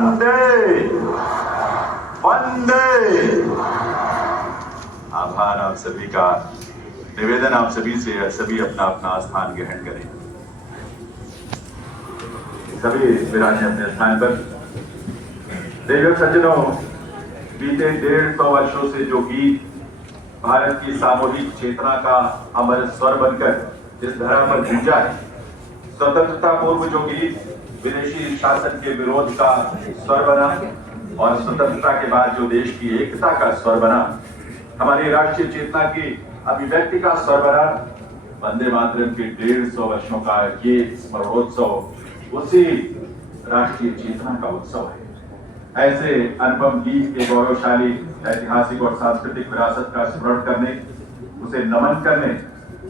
वंदे वंदे। आभार आप सभी का। निवेदन आप सभी से, सभी अपना अपना स्थान ग्रहण करें। सभी विराजें अपने स्थान पर। देवियों सज्जनों, बीते 150 वर्षों से जो गीत भारत की सामूहिक चेतना का अमर स्वर बनकर इस धरा पर गूंजा है, स्वतंत्रता पूर्व जो गीत विदेशी शासन के विरोध का स्वर बना और स्वतंत्रता के बाद जो देश की एकता का स्वर बना, हमारी राष्ट्रीय चेतना की अभिव्यक्ति का स्वर बना, वंदे मातरम के 150 वर्षों का ये स्मरणोत्सव उसी राष्ट्रीय चेतना का उत्सव है। ऐसे अनुपम गीत के गौरवशाली ऐतिहासिक और सांस्कृतिक विरासत का स्मरण करने, उसे नमन करने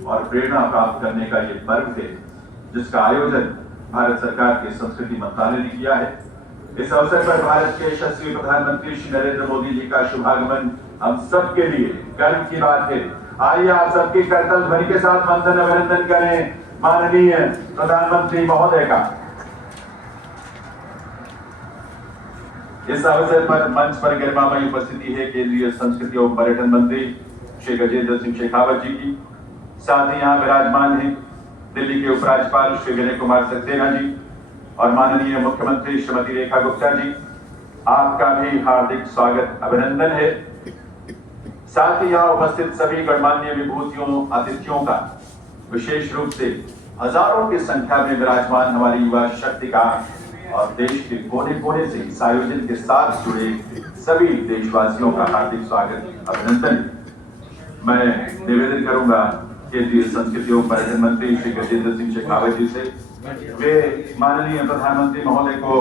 और प्रेरणा प्राप्त करने का ये पर्व है, जिसका आयोजन भारत सरकार के संस्कृति मंत्रालय ने किया है। इस अवसर पर भारत के यशस्वी प्रधानमंत्री श्री नरेंद्र मोदी जी का शुभागमन हम सब के लिए गर्व की बात है। आइए आप सबके करतल ध्वनि के साथ वंदन अभिनंदन करें माननीय प्रधानमंत्री महोदय का। इस अवसर पर मंच पर गरिमामयी उपस्थिति है केंद्रीय संस्कृति एवं पर्यटन मंत्री श्री गजेंद्र सिंह शेखावत जी की। साथ ही यहाँ विराजमान है दिल्ली के उपराज्यपाल श्री विनय कुमार सक्सेना जी और माननीय मुख्यमंत्री श्रीमती रेखा गुप्ता जी। आपका भी हार्दिक स्वागत अभिनंदन है। साथ ही यहाँ उपस्थित सभी गणमान्य विभूतियों अतिथियों का, विशेष रूप से हजारों की संख्या में विराजमान हमारी युवा शक्ति का और देश के कोने कोने से इस आयोजन के साथ जुड़े सभी देशवासियों का हार्दिक स्वागत अभिनंदन। मैं निवेदन करूंगा केंद्रीय संस्कृति एवं पर्यटन मंत्री श्री गजेंद्र सिंह शेखावत जी से, वे माननीय प्रधानमंत्री महोदय को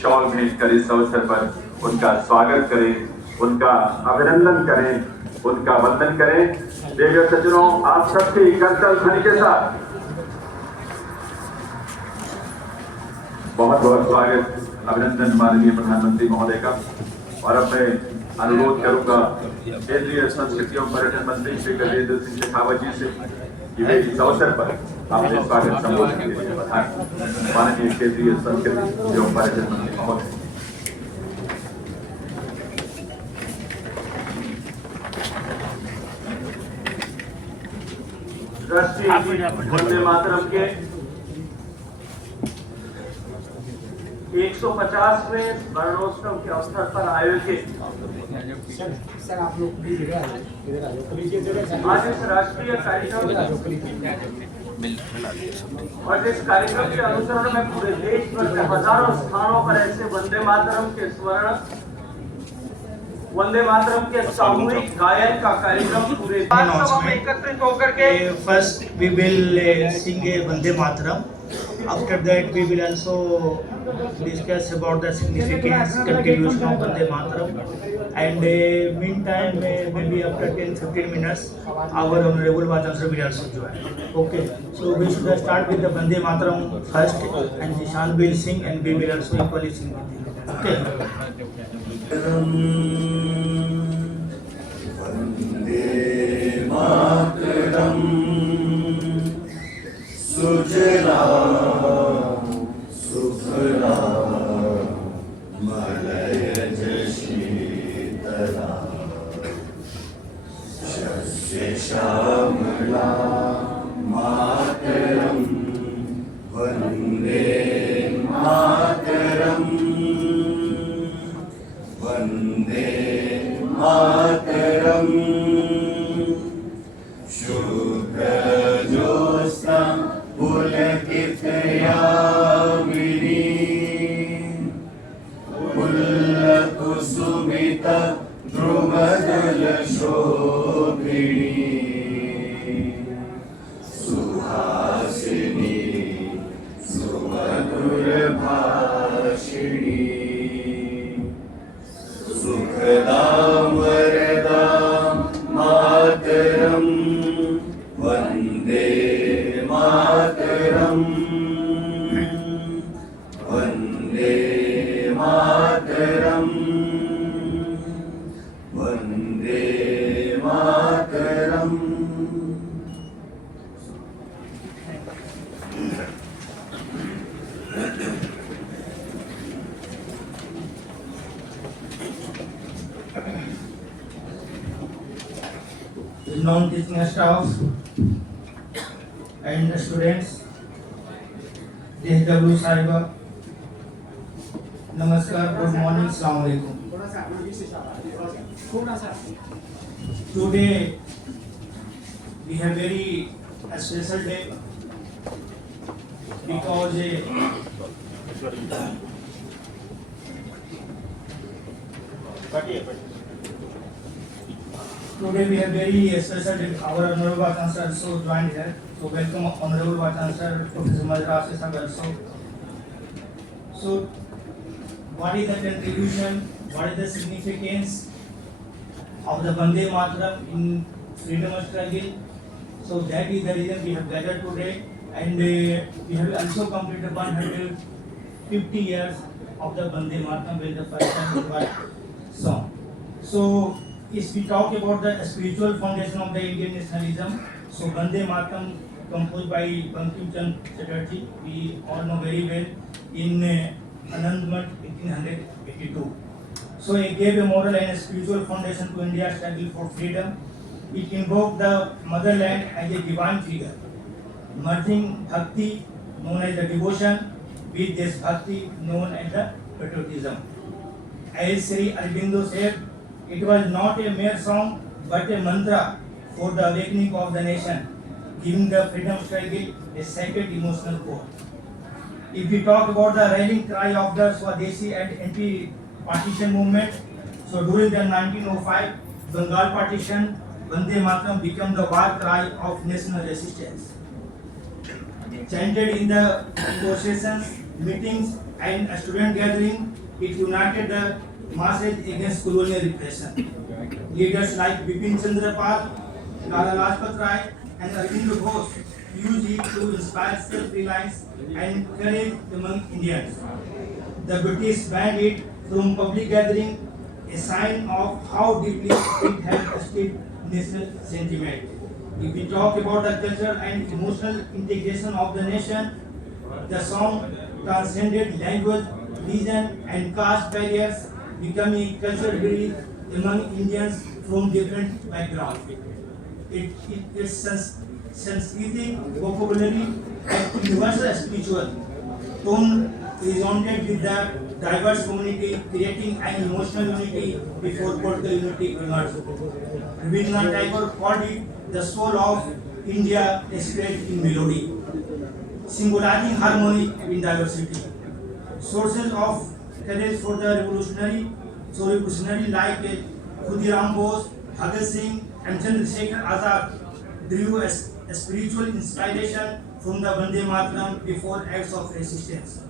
शॉल भेंट कर इस अवसर पर उनका स्वागत करें, उनका अभिनंदन करें, उनका वंदन करें। देवियों सज्जनों, आप सबके करतल ध्वनि के साथ बहुत बहुत स्वागत अभिनंदन माननीय प्रधानमंत्री महोदय का। और अब मैं अनुरोध करूंगा केंद्रीय संस्कृति एवं पर्यटन मंत्री श्री गजेंद्र सिंह शेखावत जी से कि वे इस अवसर पर अपने स्वागत संबोधन के लिए बधाई। माननीय केंद्रीय संस्कृति एवं पर्यटन मंत्री महोदय। राष्ट्रीय वंदे मातरम के 150वें स्मरणोत्सव के अवसर पर आयोजित आज इस राष्ट्रीय कार्यक्रम और इस कार्यक्रम के अनुसरण में पूरे देश भर में हजारों स्थानों पर ऐसे वंदे मातरम के स्मरण, वंदे मातरम के सामूहिक गायन का कार्यक्रम पूरे में एकत्रित होकर के first we will sing a Vande Mataram. After that we will also discuss about the significance, contribution of Vande Mataram, and meantime maybe after 10-15 minutes our honorable Vajra sir will also join. Okay, so we should start with the Vande Mataram first, and Jishan will sing and we will also equally sing with him. Okay. Vande Mataram Sujala श्यामला मातरम वंदे मातरम वंदे मातरम शुभ्र ज्योत्स्ना पुलकित यामिनी पुल्लकुसुमित द्रुमदल शोभिनी सुहासिनी सुमधुर भाषिणी सुखदां वरदां मातरं वन्दे मातरं वन्दे मातरं Vande Mataram. non-teaching staff and the students, DSW Sahiba, Namaskar, good morning, Assalamu alaikum. Today we have very special day because today we have very special day. Our Honorable Vice Chancellor also joined here. So welcome Honorable Vice Chancellor Professor Madras also. So what is the contribution, what is the significance of the Vande Mataram in freedom struggle? So that is the reason we have gathered today, and we have also completed 150 years of the Vande Mataram when the first time it was sung. So if we talk about the spiritual foundation of the Indian nationalism, so Vande Mataram composed by Bankim Chand Chatterjee, we all know very well, in Anandmat 1882. So it gave a moral and a spiritual foundation to India's struggle for freedom. It invoked the motherland as a divine figure, merging bhakti, known as the devotion, with Deshbhakti, known as the patriotism. As Sri Aurobindo said, it was not a mere song, but a mantra for the awakening of the nation, giving the freedom struggle a sacred emotional core. If we talk about the rallying cry of the Swadeshi and anti-partition movement, so during the 1905 Bengal partition, Vande Mataram became the war cry of national resistance. Chanted in the processions, meetings, and student gathering, it united the masses against colonial repression. Leaders like Bipin Chandra Pal, Lala Lajpat Rai, and Arvind Ghosh used it to inspire self-reliance and courage among Indians. The British banned it from public gathering, a sign of how deeply it had touched national sentiment. If we talk about the cultural and emotional integration of the nation, the song transcended language, religion, and caste barriers, becoming a cultural bridge among Indians from different backgrounds. Its Sanskritic vocabulary and universal spiritual tone resonated with the diverse community, creating an emotional unity before political unity emerged. Rabindranath Tagore called it the soul of India expressed in melody, symbolizing harmony in diversity. Sources of courage for the revolutionary like Khudiram Bose, Bhagat Singh, and Chandrasekhar Azad drew a spiritual inspiration from the Vande Mataram before acts of resistance.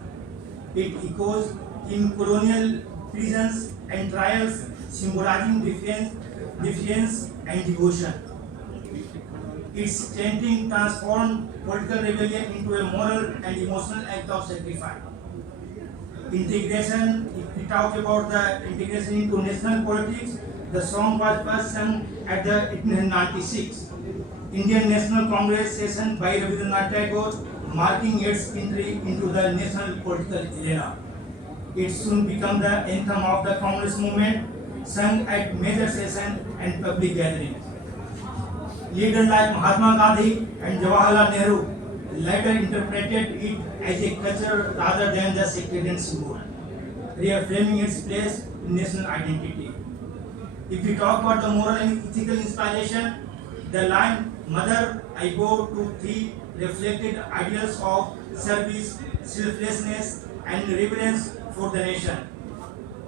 It echoes in colonial prisons and trials, symbolizing defiance and devotion. Its chanting transformed political rebellion into a moral and emotional act of sacrifice. Integration, if we talk about the integration into national politics, the song was first sung at the 1896 Indian National Congress session by Rabindranath Tagore, marking its entry into the national political arena. It soon became the anthem of the Congress movement, sung at major sessions and public gatherings. Leaders like Mahatma Gandhi and Jawaharlal Nehru later interpreted it as a culture rather than the sacred symbol, reaffirming its place in national identity. If we talk about the moral and ethical inspiration, the line "Mother, I go to thee" reflected ideals of service, selflessness, and reverence for the nation.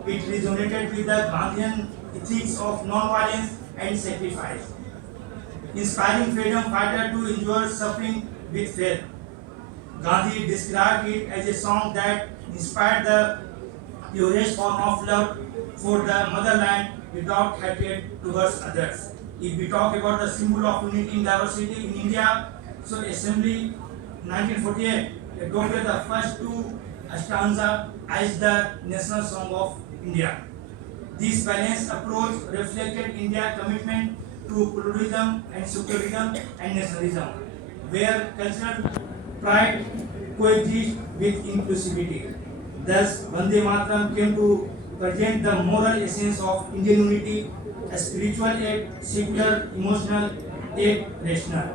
It resonated with the Gandhian ethics of non-violence and sacrifice, inspiring freedom fighters to endure suffering with faith. Gandhi described it as a song that inspired the purest form of love for the motherland without hatred towards others. If we talk about the symbol of unity in diversity in India, so Assembly 1948 adopted the first two stanza as the national song of India. This balanced approach reflected India's commitment to pluralism and secularism and nationalism, where cultural pride coexists with inclusivity. Thus, Vande Mataram came to present the moral essence of Indian unity, a spiritual act, secular, emotional, take rational.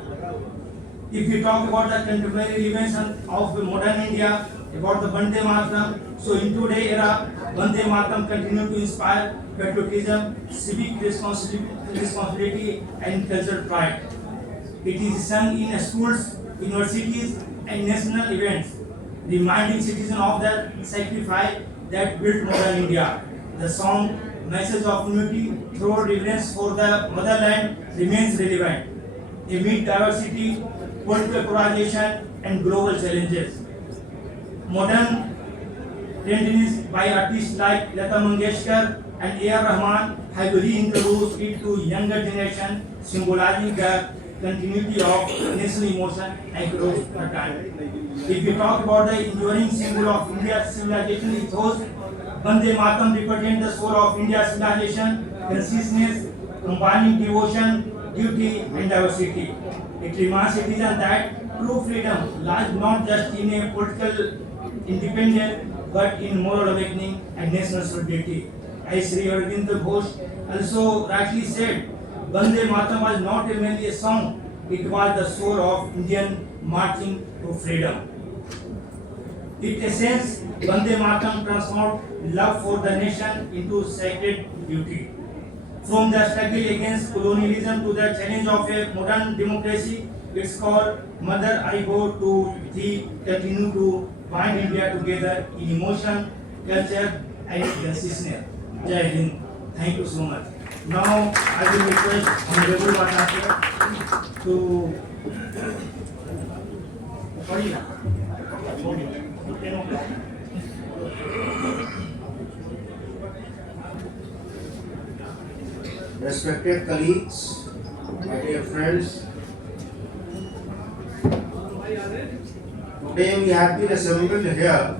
If we talk about the contemporary events of modern India, about the Vande Mataram, so in today's era, Vande Mataram continue to inspire patriotism, civic responsibility, and cultural pride. It is sung in schools, universities, and national events, reminding citizens of the sacrifice that built modern India. The song message of unity through reverence for the motherland remains relevant amid diversity, political polarization, and global challenges. Modern renditions by artists like Lata Mangeshkar and A.R. Rahman have reintroduced it to younger generation, symbolizing the continuity of national emotion across the time. If we talk about the enduring symbol of India's civilization ethos, Vande Mataram represents the soul of India's civilization, consciousness, combining devotion, duty, and diversity. It reminds citizens that true freedom lies not just in a political independence, but in moral awakening and national solidarity. As Sri Aurobindo Ghosh also rightly said, Vande Mataram was not merely a song, it was the soul of Indian marching to freedom. Its essence, Vande Mataram transformed love for the nation into sacred duty. From the struggle against colonialism to the challenge of a modern democracy, it's called Mother I Go to Thee, continue to bind India together in emotion, culture, and consciousness. Jai Hind. Thank you so much. Now I will request Honorable Bhattacharya to Respected colleagues, my dear friends, today we have been assembled here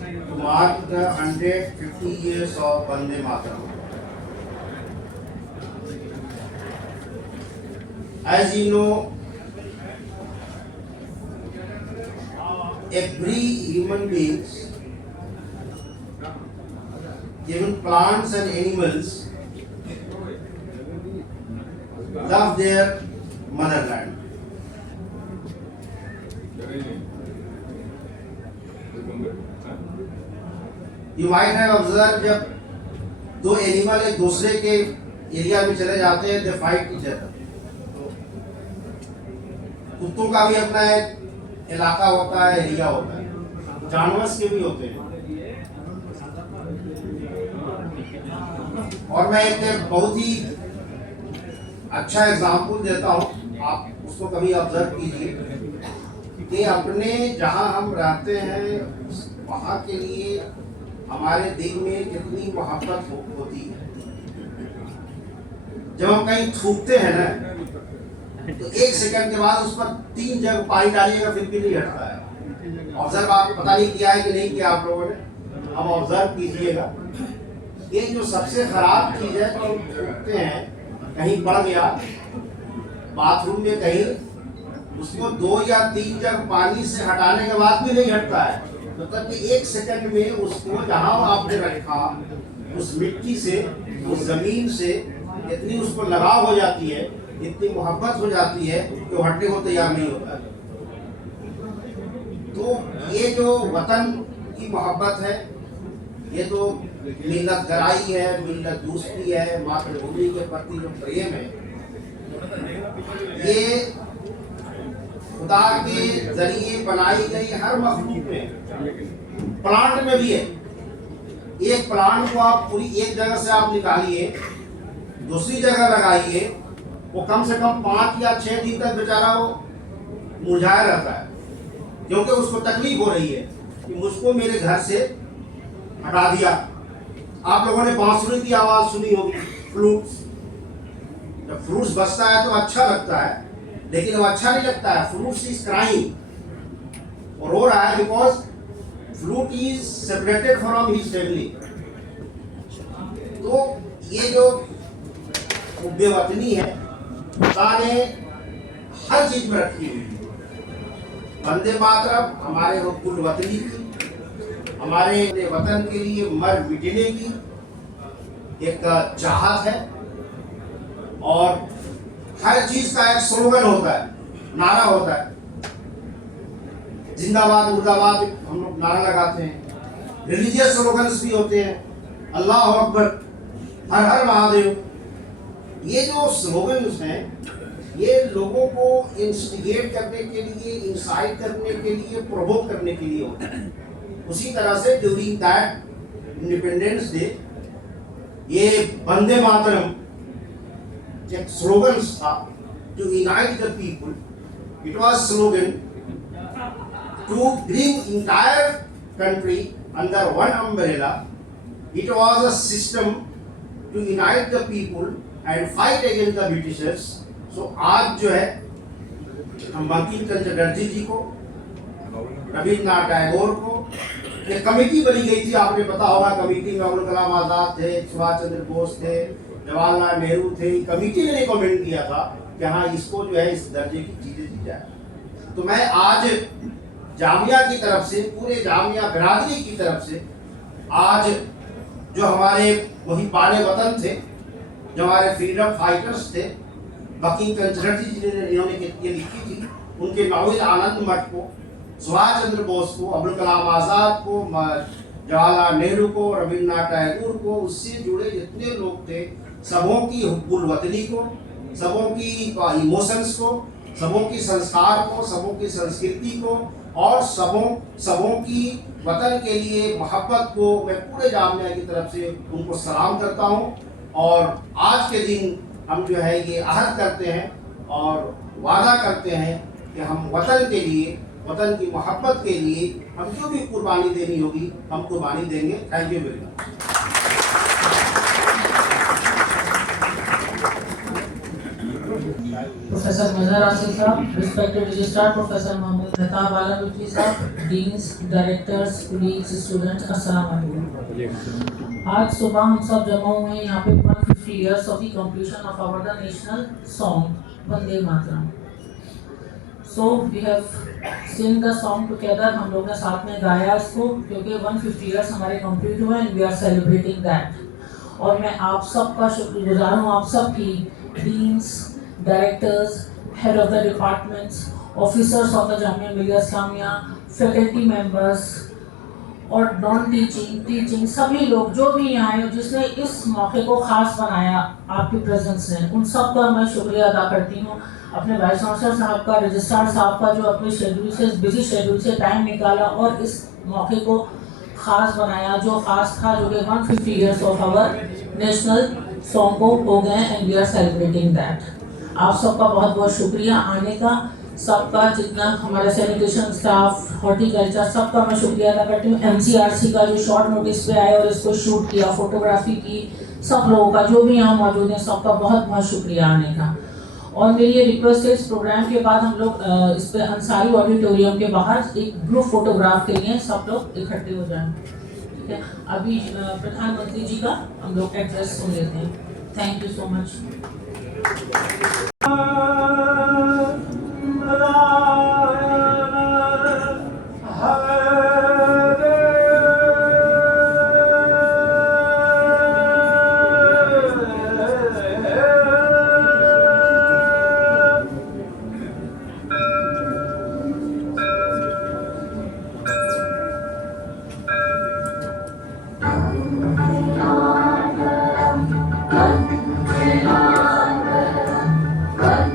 to mark the 150 years of Vande Mataram. As you know, every human being, even plants and animals, love their motherland. You might have observed जब दो animal एक दूसरे के area में चले जाते हैं, they fight each other. कुत्तों का भी अपना एक इलाका होता है, एरिया होता है, जानवर के भी होते हैं. और मैं एक बहुत ही अच्छा एग्जाम्पल देता हूँ, आप उसको कभी ऑब्जर्व कीजिए कि अपने जहाँ हम रहते हैं वहाँ के लिए हमारे दिल में कितनी मोहब्बत होती है. जब हम कहीं थूकते हैं ना, तो एक सेकंड के बाद उस पर 3 जगह पानी डालिएगा फिर भी नहीं हटता है. ऑब्जर्व आप पता नहीं किया है कि नहीं किया आप लोगों ने, हम ऑब्जर्व कीजिएगा. ये जो सबसे खराब चीज है जो हम थूकते हैं, कहीं पड़ गया बाथरूम में कहीं, उसको 2 या 3 जग पानी से हटाने के बाद भी नहीं हटता है. मतलब कि 1 सेकंड में उसको जहां आपने रखा उस मिट्टी से, उस जमीन से इतनी उसको लगाव हो जाती है, इतनी मोहब्बत हो जाती है कि वो हटने को तैयार नहीं होता है. तो ये जो वतन की मोहब्बत है, ये तो मिल्लत गराई है, मिल्लत दोस्ती है, मातृभूमि के प्रति जो प्रेम है, ये खुदा के जरिए बनाई गई हर मखलूक में, प्लांट में भी है. एक प्लांट को आप पूरी एक जगह से आप निकालिए, दूसरी जगह लगाइए, वो कम से कम 5 या 6 दिन तक बेचारा वो मुरझाया रहता है, क्योंकि उसको तकलीफ हो रही है कि मुझको मेरे घर से हटा दिया. आप लोगों ने बांसुरी की आवाज सुनी होगी, फ्लूट्स. जब फ्लूट्स बजता है तो अच्छा लगता है, लेकिन वो अच्छा नहीं लगता है. फ्लूट्स इज क्राइंग, और रो रहा है because flute is separated from his family. तो ये जो बेवतनी है, खुदा ने हर चीज में रखी हुई है. वंदे मातरम हमारे कुल वतनी की, हमारे वतन के लिए मर मिटने की एक चाहत है. और हर चीज का एक स्लोगन होता है, नारा होता है। जिंदाबाद मुर्दाबाद हम लोग नारा लगाते हैं। रिलीजियस स्लोगन्स भी होते हैं, अल्लाह अकबर, हर हर महादेव। ये जो स्लोगन्स हैं ये लोगों को इंस्टिगेट करने के लिए, इंसाइट करने के लिए, प्रोवोक करने के लिए होता है। उसी तरह से ड्यूरिंग दैट इंडिपेंडेंस डे ये वंदे मातरम एक स्लोगन था to unite the people. It was slogan to bring entire country under one umbrella. It was a system to unite the people and fight against the Britishers. So आज जो है हम बंकिम चंद्र चटर्जी जी को, रविन्द्रनाथ टैगोर को, एक कमेटी बनी गई थी, आपने पता होगा। कमेटी में अब्दुल कलाम आजाद थे, सुभाष चंद्र बोस थे, जवाहरलाल नेहरू थे। कमेटी ने रिकमेंड किया था कि हाँ इसको जो है इस दर्जे की चीजें दी जाए। तो मैं आज जामिया की तरफ से, पूरे जामिया बिरादरी की तरफ से, आज जो हमारे मुहिब्बान वतन थे, जो हमारे फ्रीडम फाइटर्स थे, बंकिम चंद्र चटर्जी जी ने इन्होंने ये लिखी थी, उनके नौज आनंद मठ को, सुभाष चंद्र बोस को, अब्दुल कलाम आजाद को, जवाहरलाल नेहरू को, रविन्द्रनाथ टैगोर को, उससे जुड़े जितने लोग थे सबों की हुब्बुल वतनी को, सबों की इमोशंस को, सबों की संस्कार को, सबों की संस्कृति को और सबों की वतन के लिए मोहब्बत को मैं पूरे जामिया की तरफ से उनको सलाम करता हूँ। और आज के दिन हम जो है ये अहद करते हैं और वादा करते हैं कि हम वतन के लिए, वतन की मोहब्बत के लिए हम जो भी कुर्बानी देनी होगी हम कुर्बानी देंगे। Thank you very much. Professor Mazhar Asif Sahab, respected Registrar Professor Mahmood Mehtab Alam Lutfi Sahab, Deans, Directors, Colleagues, Students, Assalamu alaikum। आज सुबह हम सब जमा हुए हैं यहाँ पे 150 years of the completion of our the national song Vande Mataram। So we have sing the song together, हम लोग ने साथ में गाया इसको, क्योंकि 150 years हमारे complete हुए and we are celebrating that। और मैं आप सबका शुक्रगुजार हूँ, आप सब की, Deans, Directors, Head of the Departments, Officers of the Jamia Millia Islamia, Faculty Members और नॉन टीचिंग सभी लोग जो भी यहाँ आए, जिसने इस मौके को ख़ास बनाया आपकी प्रेजेंस ने, उन सब का मैं शुक्रिया अदा करती हूँ। अपने वाइस चांसलर साहब का, रजिस्ट्रार साहब का, जो अपने शेड्यूल से, बिजी शेड्यूल से टाइम निकाला और इस मौके को ख़ास बनाया, जो ख़ास था, जो कि 150 years of our national song को हो गए and we are celebrating that. आप सबका बहुत बहुत शुक्रिया आने का, सबका, जितना हमारा सैनिटेशन स्टाफ, हॉर्टिकल्चर, सबका मैं शुक्रिया अदा करती हूँ। MCRC का जो शॉर्ट नोटिस पे आए और इसको शूट किया, फोटोग्राफी की, सब लोगों का जो भी यहाँ मौजूद है सबका बहुत बहुत शुक्रिया आने का। और मेरी ये रिक्वेस्ट है, इस प्रोग्राम के बाद हम लोग इस पे अंसारी ऑडिटोरियम के बाहर एक ग्रुप फोटोग्राफ के लिए सब लोग इकट्ठे हो जाएं, ठीक है। अभी प्रधानमंत्री जी का हम लोग एड्रेस सुन लेते हैं। Thank you so much. Vande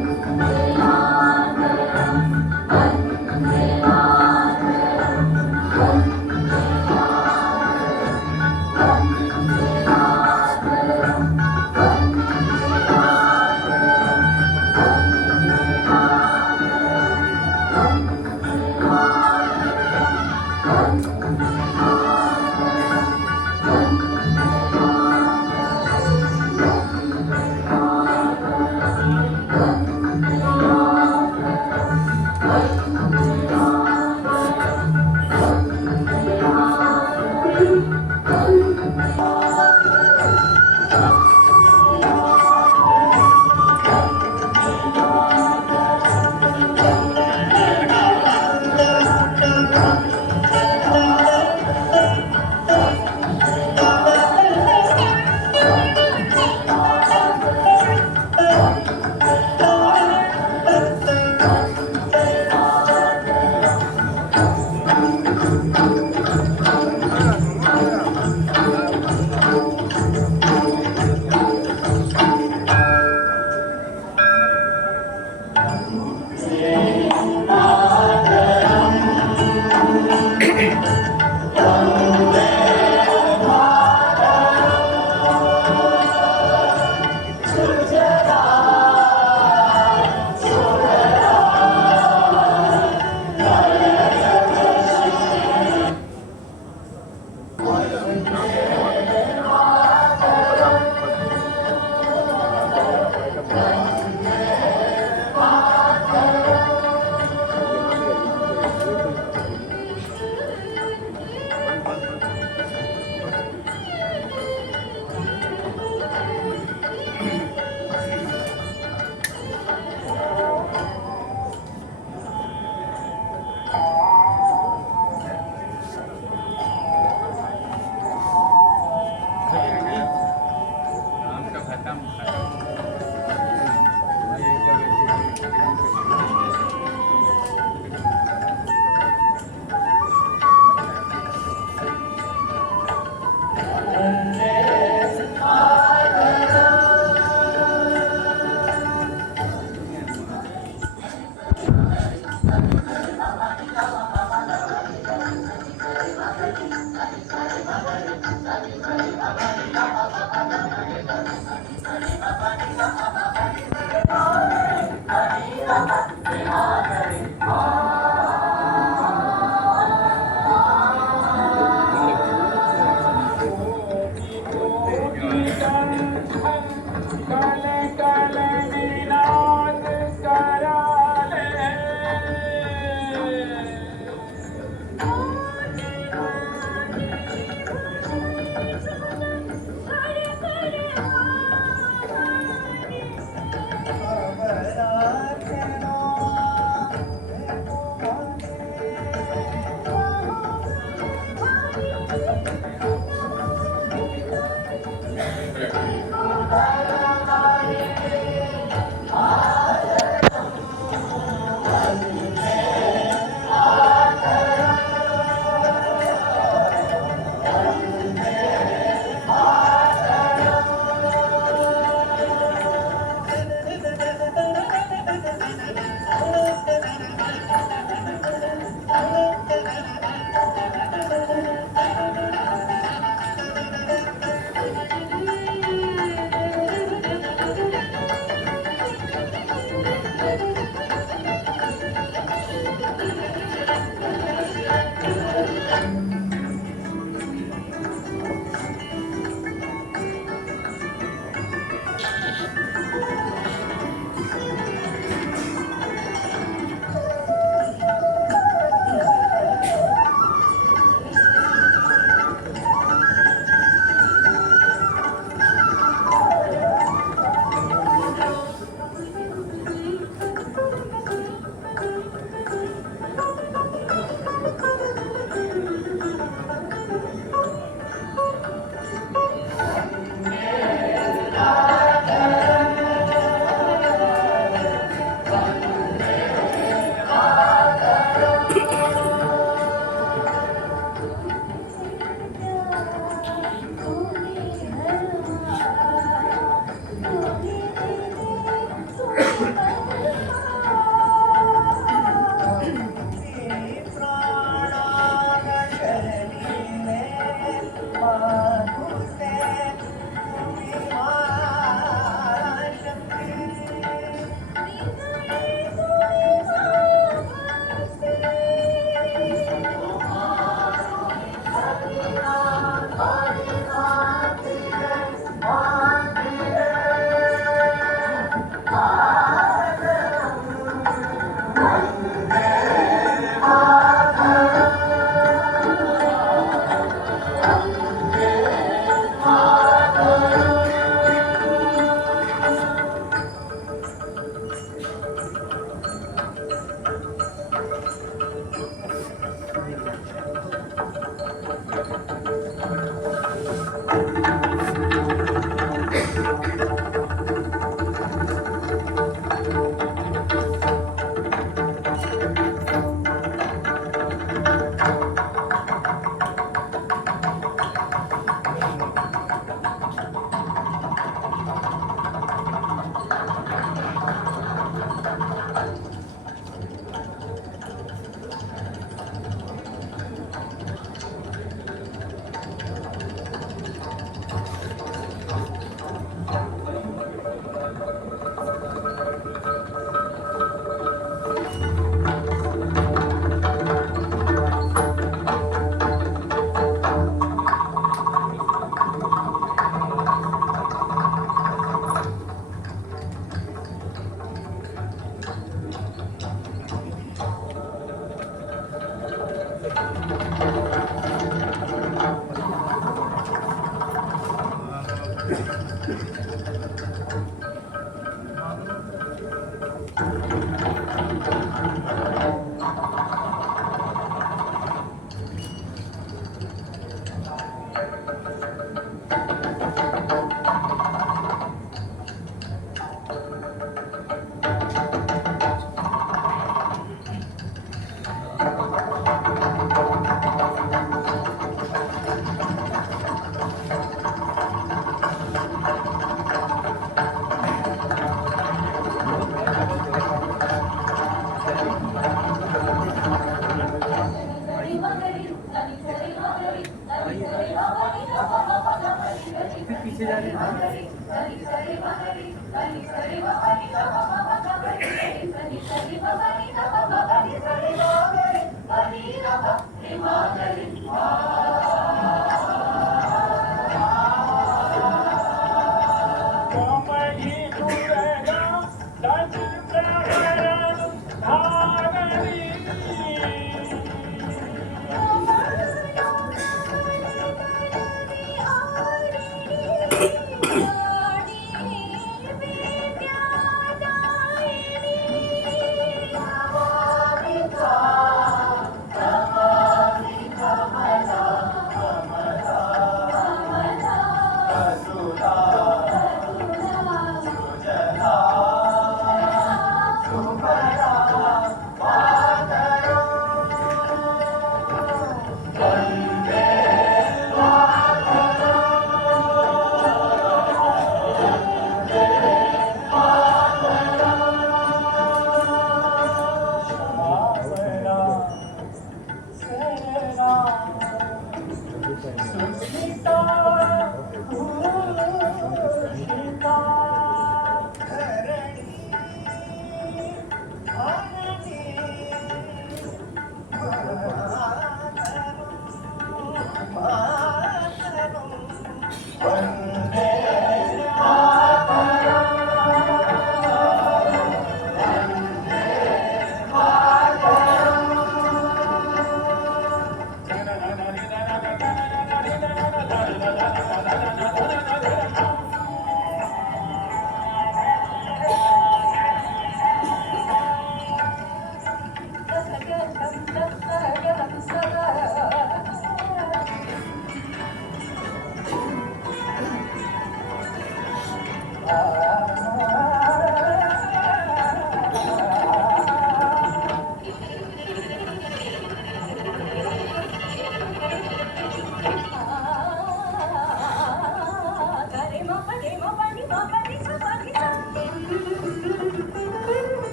Namaste.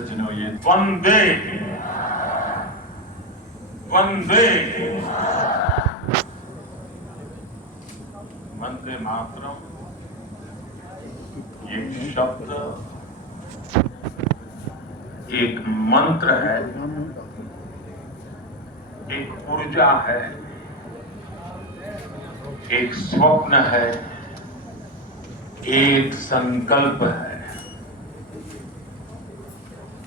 सज्जनों, ये वंदे वंदे वंदे मातरम एक शब्द, एक मंत्र है, एक ऊर्जा है, एक स्वप्न है, एक संकल्प है।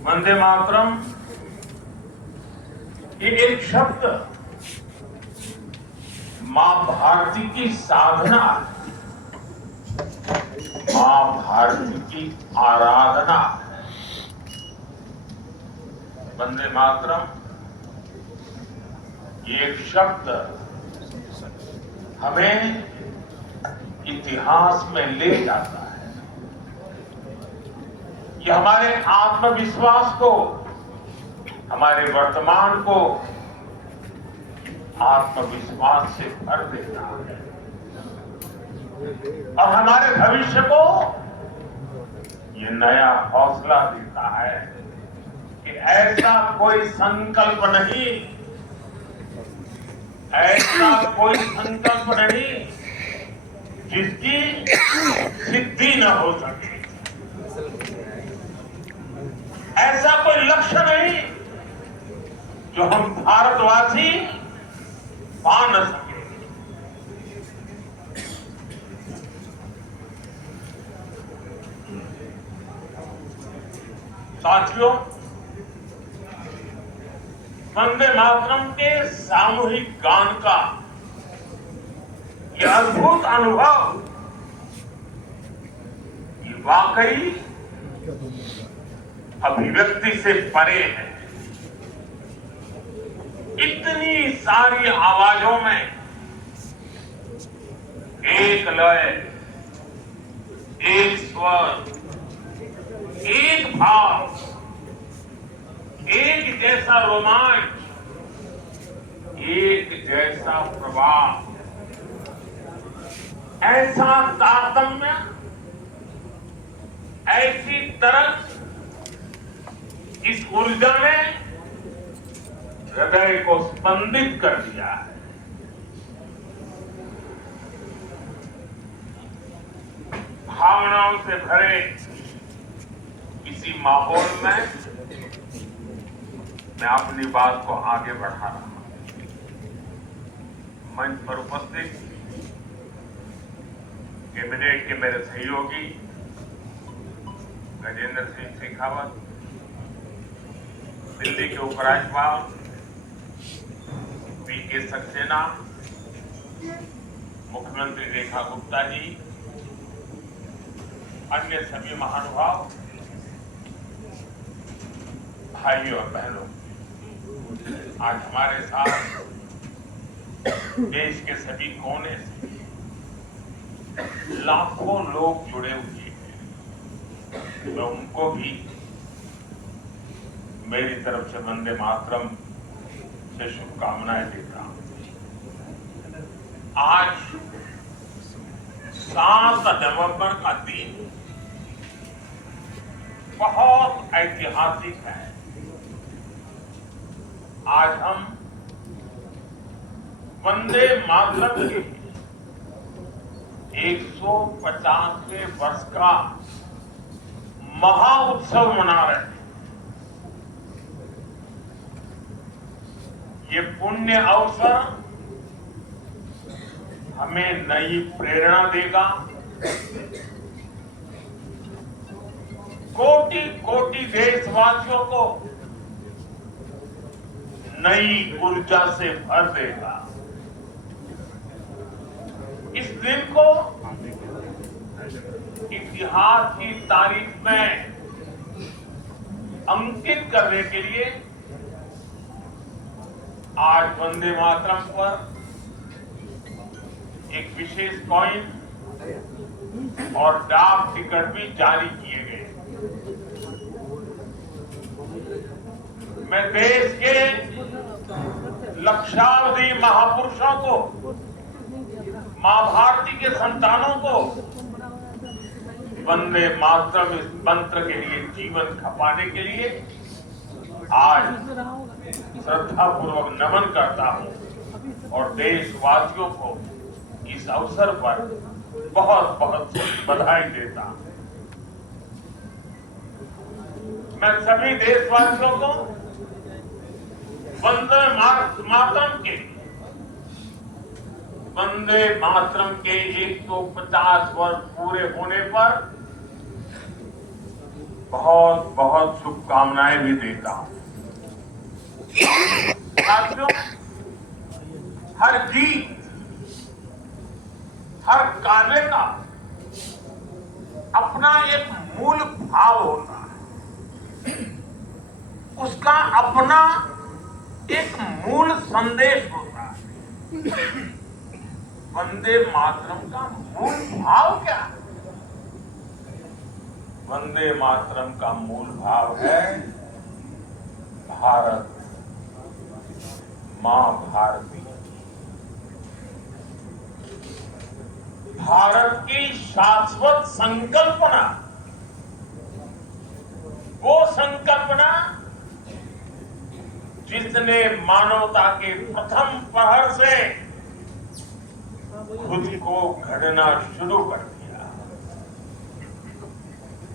वंदे मातरम ये एक शब्द मां भारती की साधना है, मां भारती की आराधना है। वंदे मातरम ये एक शब्द हमें इतिहास में ले जाता है। ये हमारे आत्मविश्वास को, हमारे वर्तमान को आत्मविश्वास से भर देता है और हमारे भविष्य को ये नया हौसला देता है कि ऐसा कोई संकल्प नहीं, ऐसा कोई संकल्प नहीं जिसकी सिद्धि न हो सके, ऐसा कोई लक्ष्य नहीं जो हम भारतवासी पा न सके। साथियों, वंदे मातरम के सामूहिक गान का यह अद्भुत अनुभव ये वाकई अभिव्यक्ति से परे है। इतनी सारी आवाजों में एक लय, एक स्वर, एक भाव, एक जैसा रोमांच, एक जैसा प्रवाह, ऐसा तारतम्य, ऐसी तरंग, इस ऊर्जा ने हृदय को स्पंदित कर दिया है। भावनाओं से भरे इसी माहौल में मैं अपनी बात को आगे बढ़ा रहा हूं। मंच पर उपस्थित कैबिनेट के मेरे सहयोगी गजेंद्र सिंह शेखावत, दिल्ली के उपराज्यपाल वीके सक्सेना, मुख्यमंत्री रेखा गुप्ता जी, अन्य सभी महानुभाव, भाइयों और बहनों, आज हमारे साथ देश के सभी कोने से लाखों लोग जुड़े हुए हैं। मैं उनको भी मेरी तरफ से वंदे मातरम से शुभकामनाएं देता हूं। आज 7 नवंबर का दिन बहुत ऐतिहासिक है। आज हम वंदे मातरम के 150वें वर्ष का महा उत्सव मना रहे हैं। ये पुण्य अवसर हमें नई प्रेरणा देगा, कोटि कोटि देशवासियों को नई ऊर्जा से भर देगा। इस दिन को इतिहास की तारीख में अंकित करने के लिए आज वंदे मातरम पर एक विशेष कॉइन और डाक टिकट भी जारी किए गए। मैं देश के लक्षावधि महापुरुषों को, मां भारती के संतानों को वंदे मातरम इस मंत्र के लिए जीवन खपाने के लिए आज श्रद्धा पूर्वक नमन करता हूं और देशवासियों को इस अवसर पर बहुत बहुत बधाई देता हूं। मैं सभी देशवासियों को वंदे मातरम के 150 वर्ष पूरे होने पर बहुत बहुत शुभकामनाएं भी देता हूं। साथियों, हर जीत, हर कार्य का अपना एक मूल भाव होता है, उसका अपना एक मूल संदेश होता है। वंदे मातरम का मूल भाव क्या है? वंदे मातरम का मूल भाव है भारत मां भारती। भारत की शाश्वत संकल्पना, वो संकल्पना जिसने मानवता के प्रथम प्रहर से खुद को घड़ना शुरू कर दिया,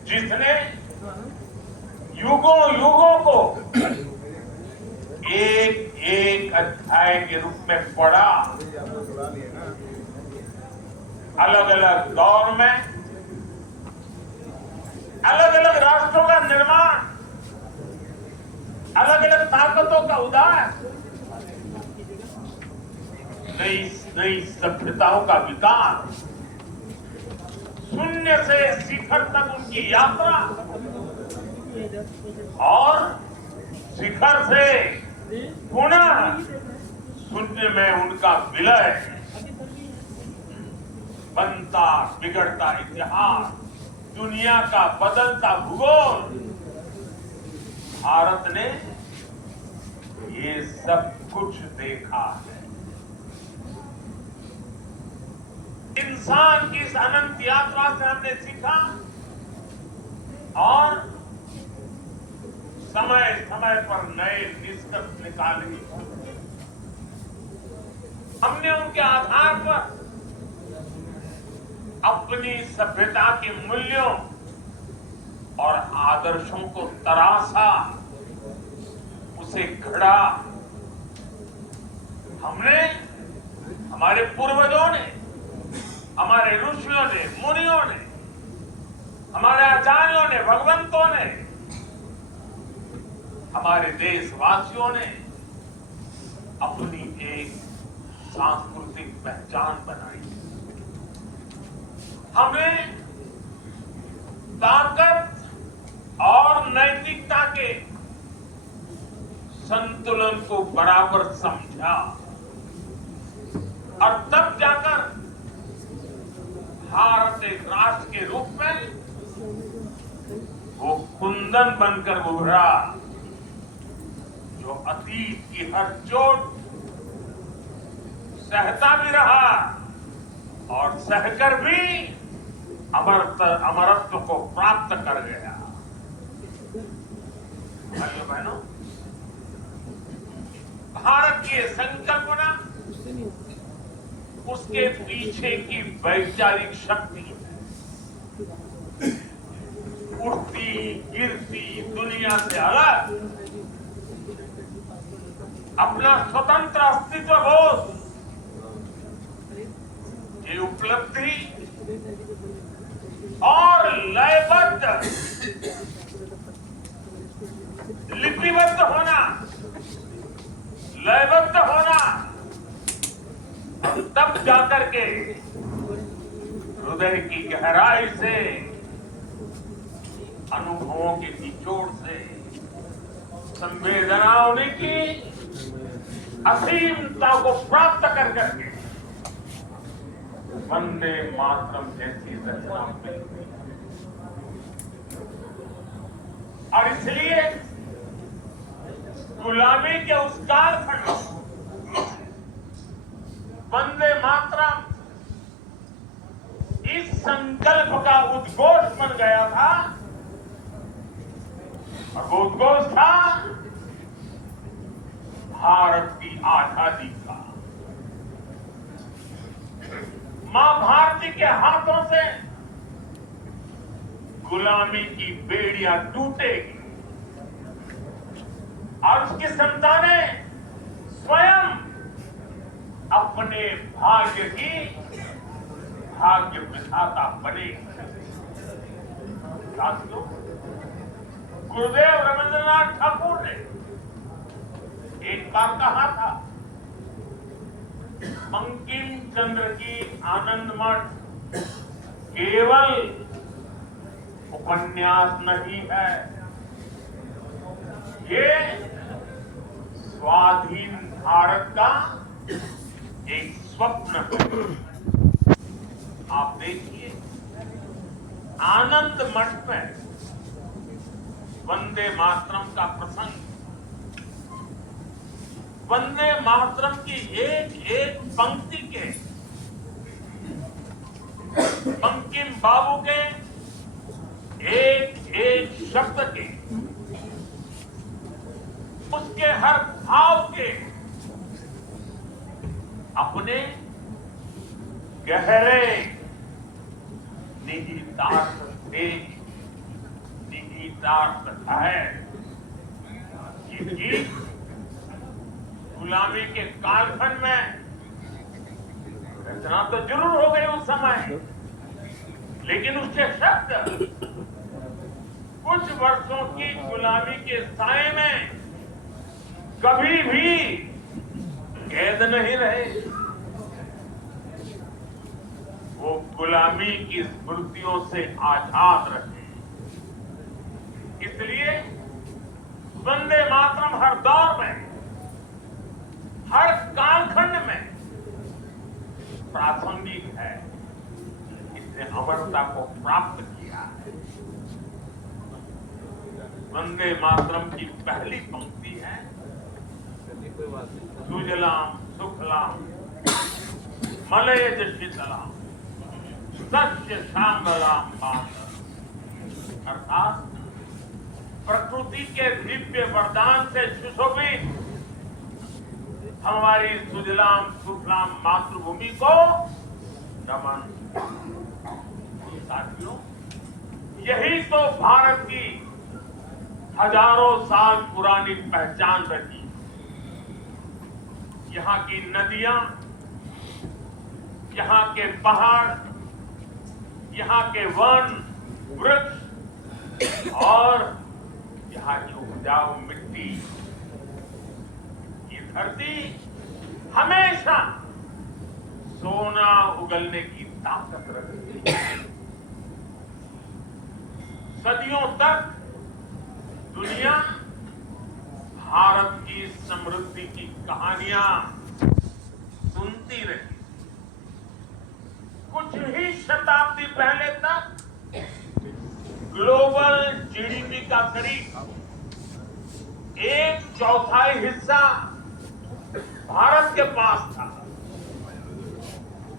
जिसने युगों युगों को एक एक अध्याय के रूप में पढ़ा, अलग अलग दौर में अलग अलग राष्ट्रों का निर्माण, अलग अलग ताकतों का उदय, नई सभ्यताओं का विकास, शून्य से शिखर तक उनकी यात्रा और शिखर से पुनः शून्य में उनका विलय, बनता बिगड़ता इतिहास, दुनिया का बदलता भूगोल, भारत ने ये सब कुछ देखा है। इंसान की इस अनंत यात्रा से हमने सीखा और समय समय पर नए निष्कर्ष निकाले। हमने उनके आधार पर अपनी सभ्यता के मूल्यों और आदर्शों को तराशा, उसे घड़ा। हमने, हमारे पूर्वजों ने, हमारे ऋषियों ने, मुनियों ने, हमारे आचार्यों ने, भगवंतों ने, हमारे देशवासियों ने अपनी एक सांस्कृतिक पहचान बनाई। हमें ताकत और नैतिकता के संतुलन को बराबर समझा और तब जाकर भारत एक राष्ट्र के रूप में वो कुंदन बनकर उभरा जो अतीत की हर चोट सहता भी रहा और सहकर भी अमरत्व को प्राप्त कर गया। भाइयों बहनों, भारत की संकल्पना, उसके पीछे की वैचारिक शक्ति है। उड़ती गिरती दुनिया से अलग अपना स्वतंत्र अस्तित्व बोध, ये उपलब्धि और लयबद्ध लिपिबद्ध होना, लयबद्ध होना, तब जाकर के हृदय की गहराई से, अनुभवों के निचोड़ से, संवेदनाओं की असीमता को प्राप्त कर करके वंदे मातरम जैसी रचना मिलती है। और इसलिए गुलामी के उस कालखंड वंदे मातरम इस संकल्प का उद्घोष आजादी का। मां भारती के हाथों से गुलामी की बेड़ियां टूटेगी और उसकी संतानें स्वयं अपने भाग्य की भाग्य विधाता बनेगी। साथियों, गुरुदेव रविंद्रनाथ ठाकुर ने एक बार कहा था, बंकिम चंद्र की आनंद मठ केवल उपन्यास नहीं है, ये स्वाधीन भारत का एक स्वप्न है। आप देखिए, आनंद मठ में वंदे मातरम का प्रसंग, वंदे मातरम की एक एक पंक्ति के, बंकिम बाबू के एक एक शब्द के, उसके हर भाव के अपने गहरे निहितार्थ थे, निहितार्थ है। ये गीत गुलामी के कालखंड में रचना तो जरूर हो गई उस समय, लेकिन उसके शब्द कुछ वर्षों की गुलामी के साए में कभी भी कैद नहीं रहे। वो गुलामी की स्मृतियों से आजाद रहे। इसलिए वंदे मातरम हर दौर में, हर कालखंड में प्रासंगिक है। इसने अमरता को प्राप्त किया है। वंदे मातरम की पहली पंक्ति है, सुजलाम सुफलाम मलयज शीतलाम सत्य श्यामलाम मातरम। अर्थात प्रकृति के दिव्य वरदान से सुशोभित हमारी सुजलाम सुफलाम मातृभूमि को नमन। साथियों, यही तो भारत की हजारों साल पुरानी पहचान रही। यहाँ की नदियां, यहाँ के पहाड़, यहाँ के वन वृक्ष और यहाँ की उपजाऊ मिट्टी, ये धरती हमेशा सोना उगलने की ताकत रखती है। सदियों तक दुनिया भारत की समृद्धि की कहानियां सुनती रही। कुछ ही शताब्दी पहले तक ग्लोबल जीडीपी का करीब 1/4 हिस्सा भारत के पास था।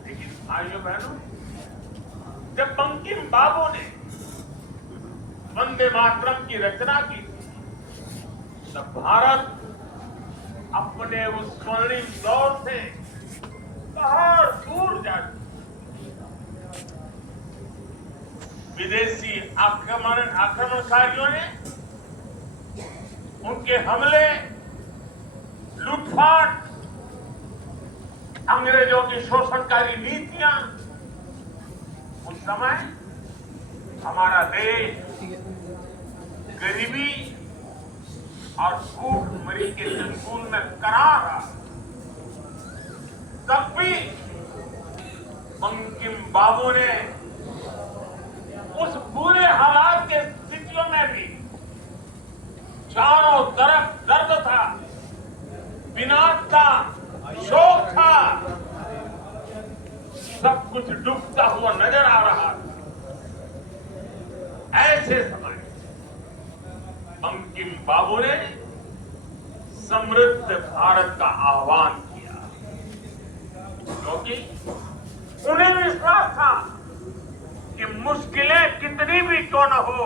लेकिन भाइयों बहनों, जब बंकिम बाबू ने वंदे मातरम की रचना की, तब भारत अपने उस स्वर्णिम दौर से बहुत दूर जा चुका। विदेशी आक्रमणकारियों ने उनके हमले, लूटपाट, अंग्रेजों की शोषणकारी नीतियां, उस समय हमारा देश गरीबी और भूखमरी के चंगुल में करार रहा। तब भी बंकिम बाबू ने उस बुरे हालात के स्थितियों में भी, चारों तरफ दर्द था, विनाश था, शोक था, सब कुछ डूबता हुआ नजर आ रहा था। ऐसे समय बंकिम बाबू ने समृद्ध भारत का आह्वान किया, क्योंकि उन्हें विश्वास था कि मुश्किलें कितनी भी क्यों न हो,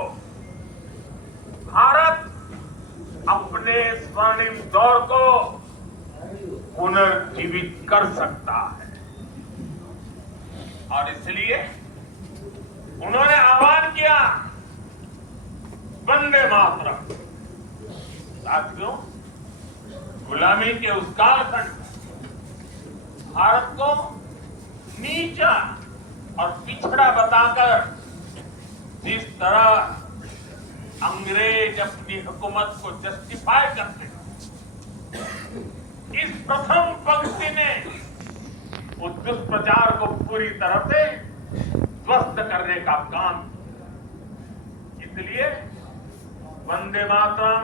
भारत अपने स्वर्णिम दौर को पुनर्जीवित कर सकता है। और इसलिए उन्होंने आह्वान किया, वंदे मातरम। साथियों, गुलामी के उस कालखंड में भारत को नीचा और पिछड़ा बताकर जिस तरह अंग्रेज अपनी हुकूमत को जस्टिफाई करते हैं, इस प्रथम पंक्ति ने उस दुष्प्रचार को पूरी तरह से ध्वस्त करने का काम किया। इसलिए वंदे मातरम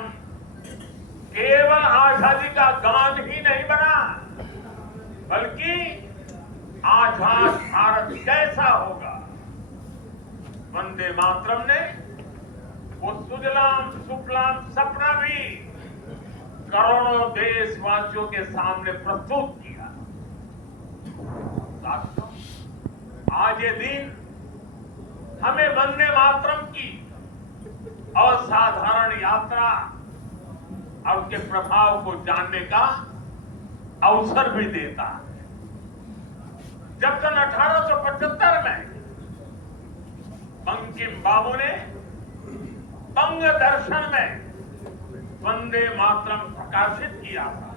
केवल आजादी का गान ही नहीं बना, बल्कि आजाद भारत कैसा होगा, वंदे मातरम ने वो सुजलाम सुफलाम सपना भी करोड़ों देशवासियों के सामने प्रस्तुत किया। साथियों, आज ये दिन हमें वंदे मातरम की असाधारण यात्रा और उसके प्रभाव को जानने का अवसर भी देता है। जब सन 1875 में बंकिम बाबू ने बंग दर्शन में वंदे मातरम प्रकाशित किया था,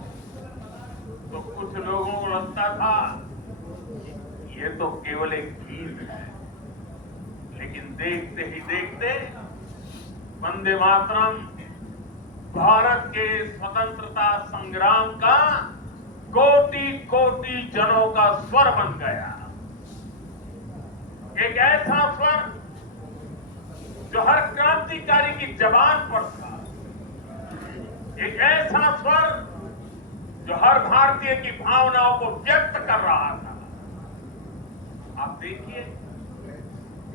तो कुछ लोगों को लगता था ये तो केवल एक गीत है, लेकिन देखते ही देखते वंदे मातरम भारत के स्वतंत्रता संग्राम का कोटि कोटि जनों का स्वर बन गया। एक ऐसा स्वर जो हर क्रांतिकारी की जबान पर था, एक ऐसा स्वर जो हर भारतीय की भावनाओं को व्यक्त कर रहा था। आप देखिए,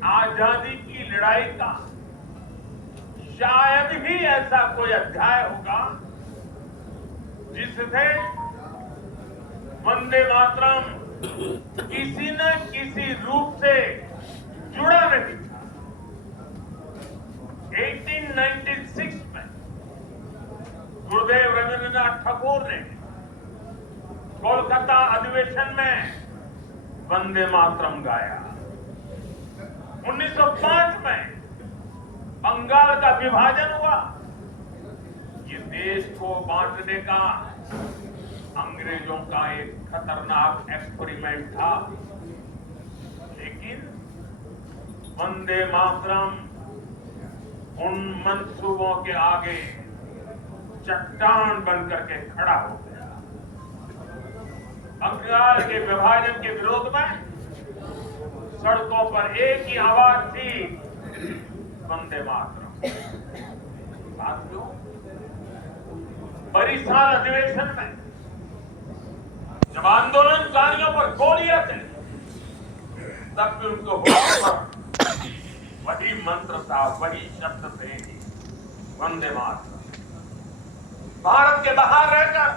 आजादी की लड़ाई का शायद ही ऐसा कोई अध्याय होगा जिससे वंदे मातरम किसी न किसी रूप से जुड़ा नहीं था। 1896 में गुरुदेव रविंद्रनाथ ठाकुर ने कोलकाता अधिवेशन में वंदे मातरम गाया। 1905 में बंगाल का विभाजन हुआ। ये देश को बांटने का अंग्रेजों का एक खतरनाक एक्सपेरिमेंट था, लेकिन वंदे मातरम उन मंसूबों के आगे चट्टान बनकर के खड़ा हो गया। बंगाल के विभाजन के विरोध में सड़कों पर एक ही आवाज थी, वंदे मातरम। साथियों, बरिसाल अधिवेशन में जब आंदोलनकारियों पर गोलियां चली, तब भी उनको होश पर वही मंत्र था, वही शब्द थे, वंदे मातरम। भारत के बाहर रहकर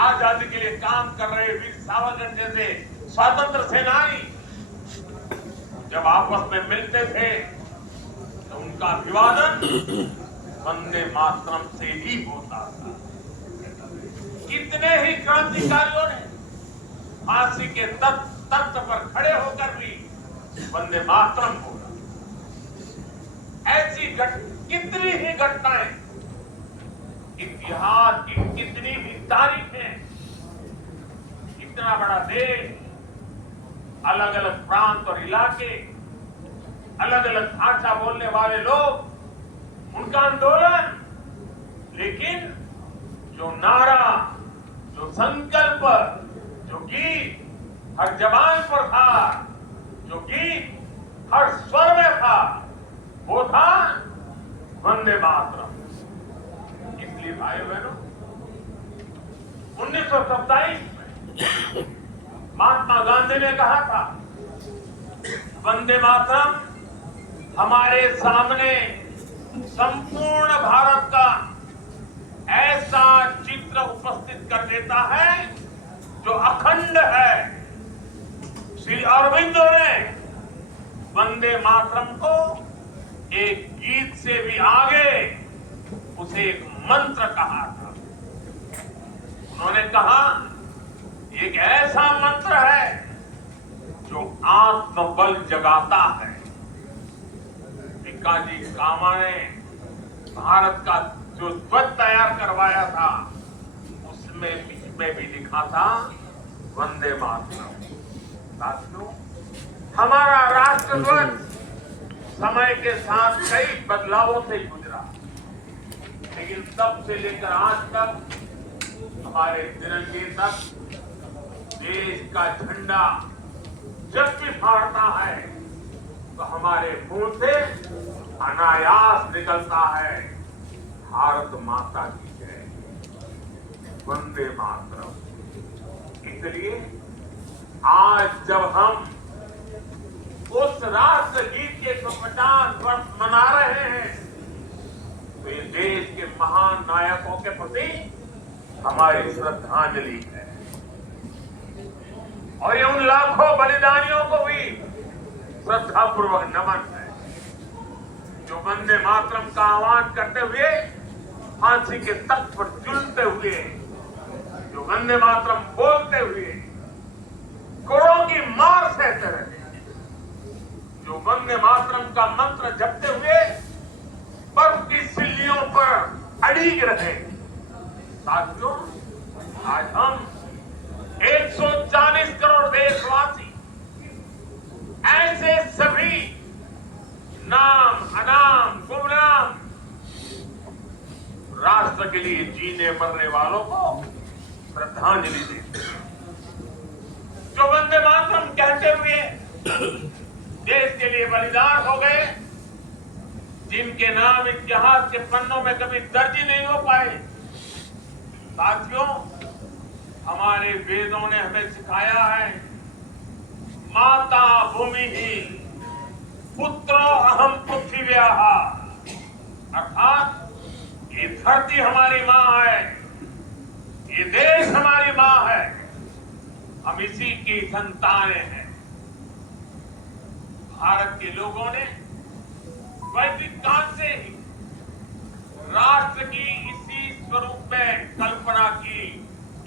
आजादी के लिए काम कर रहे वीर सावरकर जैसे स्वतंत्र सेनानी जब आपस में मिलते थे तो उनका अभिवादन वंदे मातरम से ही होता था। कितने ही क्रांतिकारियों ने फांसी के तख्त पर खड़े होकर भी वंदे मातरम बोला। ऐसी कितनी ही घटनाएं, इतिहास की कितनी ही तारीखें, इतना बड़ा देश, अलग अलग प्रांत और इलाके, अलग अलग भाषा बोलने वाले लोग, उनका आंदोलन, लेकिन जो नारा, जो संकल्प, जो गीत हर जबान पर था, जो गीत हर स्वर में था, वो था वंदे मातरम। इसलिए भाई बहनों, 1927 में महात्मा गांधी ने कहा था, वंदे मातरम हमारे सामने संपूर्ण भारत का ऐसा चित्र उपस्थित कर देता है जो अखंड है। श्री अरविंदो ने वंदे मातरम को एक गीत से भी आगे उसे एक मंत्र कहा था। उन्होंने कहा एक ऐसा मंत्र है जो आत्मबल जगाता है। भिकाजी कामा ने भारत का जो ध्वज तैयार करवाया था उसमें भी लिखा था वंदे मातरम। साथियों, हमारा राष्ट्र ध्वज समय के साथ कई बदलावों से गुजरा, लेकिन तब से लेकर आज तक हमारे तिरंगे तक देश का झंडा जब भी फहरता है तो हमारे मुंह से अनायास निकलता है भारत माता की जय, वंदे मातरम। इसलिए आज जब हम उस राष्ट्र गीत के 150 वर्ष मना रहे हैं तो ये देश के महान नायकों के प्रति हमारी श्रद्धांजलि है और ये उन लाखों बलिदानियों को भी श्रद्धापूर्वक नमन है जो वंदे मातरम का आह्वान करते हुए फांसी के तख्त पर झूलते हुए, जो वंदे मातरम बोलते हुए कोड़ों की मार सहते रहे, जो वंदे मातरम का मंत्र जपते हुए बर्फ की सिल्लियों पर अड़ीग रहे। साथियों, आज हम 140 करोड़ देशवासी ऐसे सभी नाम अनाम गुमनाम राष्ट्र के लिए जीने मरने वालों को श्रद्धांजलि देते हैं, जो वंदे मातरम कहते हुए देश के लिए बलिदान हो गए, जिनके नाम इतिहास के पन्नों में कभी दर्ज ही नहीं हो पाए। साथियों, हमारे वेदों ने हमें सिखाया है माता भूमि ही पुत्रो अहम पृथिव्याः, अर्थात ये धरती हमारी मां है, ये देश हमारी मां है, हम इसी की संतानें हैं। भारत के लोगों ने वैदिक काल से ही राष्ट्र की इसी स्वरूप में कल्पना की,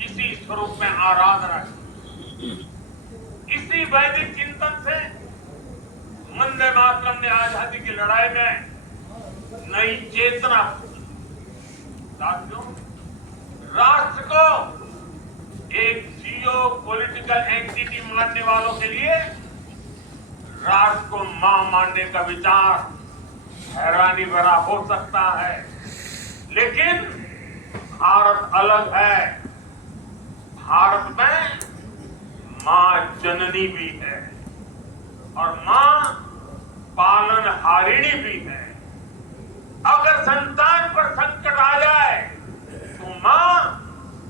इसी स्वरूप में आराधना की। इसी वैदिक चिंतन से वंदे मातरम ने आजादी की लड़ाई में नई चेतना फूकी। साथियों, राष्ट्र को एक जियो पॉलिटिकल एंटिटी मानने वालों के लिए राष्ट्र को मां मानने का विचार हैरानी भरा हो सकता है, लेकिन भारत अलग है। भारत में मां जननी भी है और मां पालनहारिणी भी है। अगर संतान पर संकट आ जाए तो मां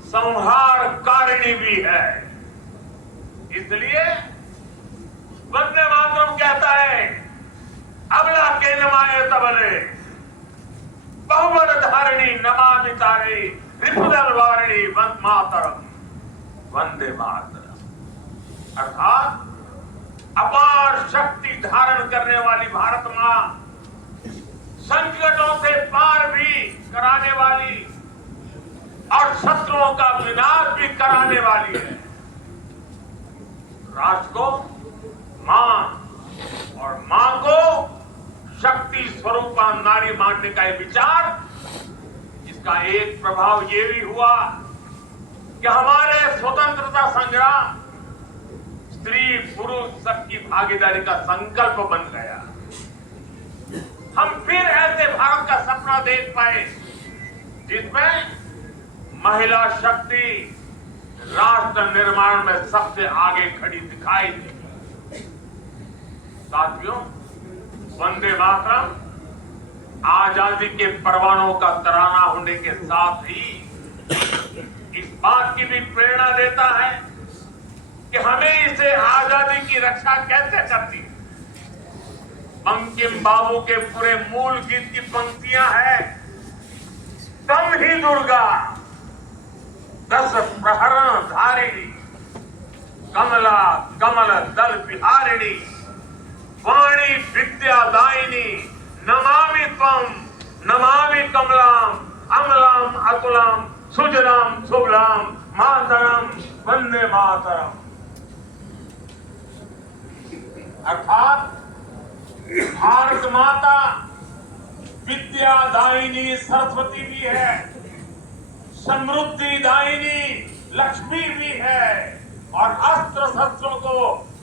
संहारकारिणी भी है। इसलिए वंदे मातरम कहता है अबला के नमाए तबले बहुबल धारिणी नमामि तारे रिपुदल वारिणी वंदे मातरम, वंदे मातरम। अर्थात अपार शक्ति धारण करने वाली भारत मां संकटों से पार भी कराने वाली और शत्रुओं का विनाश भी कराने वाली है। राष्ट्र को मां और मां को शक्ति स्वरूपा नारी मानने का यह विचार, इसका एक प्रभाव ये भी हुआ कि हमारे स्वतंत्रता संग्राम स्त्री पुरुष सबकी भागीदारी का संकल्प बन गया। हम फिर ऐसे भारत का सपना देख पाए जिसमें महिला शक्ति राष्ट्र निर्माण में सबसे आगे खड़ी दिखाई दी। साथियों, वंदे मातरम आजादी के परवानों का तराना होने के साथ ही इस बात की भी प्रेरणा देता है कि हमें इसे आजादी की रक्षा कैसे करनी है। बंकिम बाबू के पूरे मूल गीत की पंक्तियां हैं, तम ही दुर्गा दस प्रहरण धारिणी कमला कमल दल विहारिणी वाणी विद्यादायिनी नमामि त्वं नमामि कमलाम अमलाम अतुलाम सुजलाम सुबलाम मातरम, वंदे मातरम। अर्थात भारत माता विद्या दायिनी सरस्वती भी है, समृद्धि दायिनी लक्ष्मी भी है और अस्त्र शस्त्रों को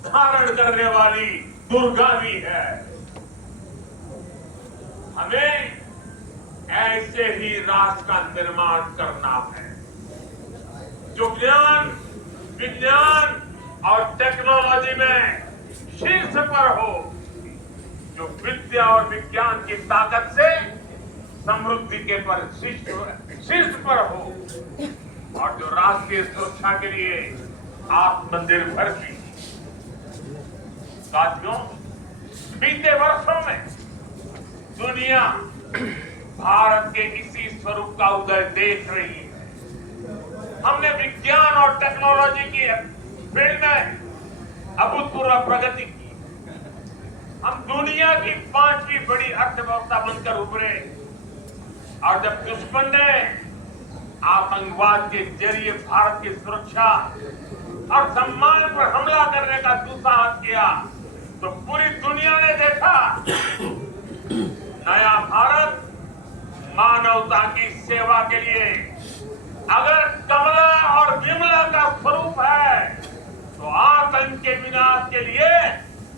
धारण करने वाली दुर्गा भी है। हमें ऐसे ही राष्ट्र का निर्माण करना है जो ज्ञान, विज्ञान और टेक्नोलॉजी में शीर्ष पर हो, जो विद्या और विज्ञान की ताकत से समृद्धि के पर शीर्ष पर हो और जो राष्ट्रीय सुरक्षा के लिए आत्मनिर्भर भी। साथियों, बीते वर्षों में दुनिया भारत के इसी स्वरूप का उदय देख रही है। हमने विज्ञान और टेक्नोलॉजी की फील्ड में अभूतपूर्व प्रगति की। हम दुनिया की 5वीं बड़ी अर्थव्यवस्था बनकर उभरे और जब दुश्मन ने आतंकवाद के जरिए भारत की सुरक्षा और सम्मान पर हमला करने का दुस्साहस किया तो पूरी दुनिया ने देखा नया भारत मानवता की सेवा के लिए अगर कमला और विमला का स्वरूप है तो आतंक के विनाश के लिए